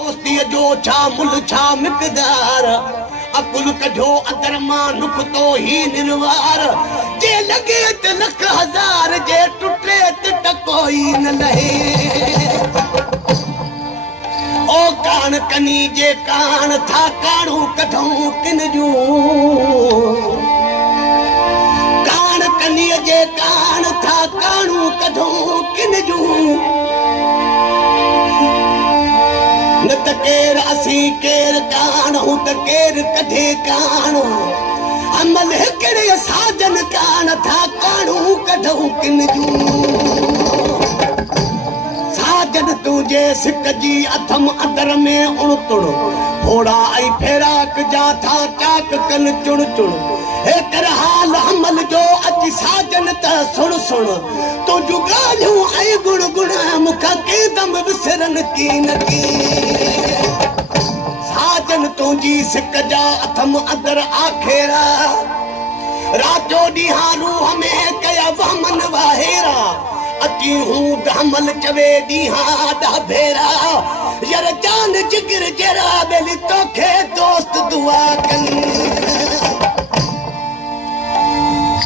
दोस्ती जो छा मुल छा मिक़दार अकुल कढो अदर मां नुक़्तो ही निर्वार जे लगे त लख हज़ार जे टुटे त टकोई न लहे ओ कान कनी जे कान था काणू कढूं किन जूं कान कनी जे कान था काणू कढूं किन जूं न त केर असी केर कान हूं त केर कढे कान अमल हिकिड़े साजन कान था काणू कढूं किन जूं साजन तुंहिंजे सिक जी अथम अंदर में उणतुण घोड़ा ऐं फेराक जा था चाक कन चुण चुण हेकर हाल अमल जो अची साजन त सुण सुण तुंहिंजूं ॻाल्हियूं ऐं गुण गुण मूंखां केदम विसरन की न की साजन तुंहिंजी सिक जा अथम अंदर आखेरा रातो ॾींहां रूह में कया वहमन वाहेरा अची हूं दामल चवे ॾींहां ॾह भेरा यार जान जिगर जरा बेली तोखे दोस्त दुआ कनि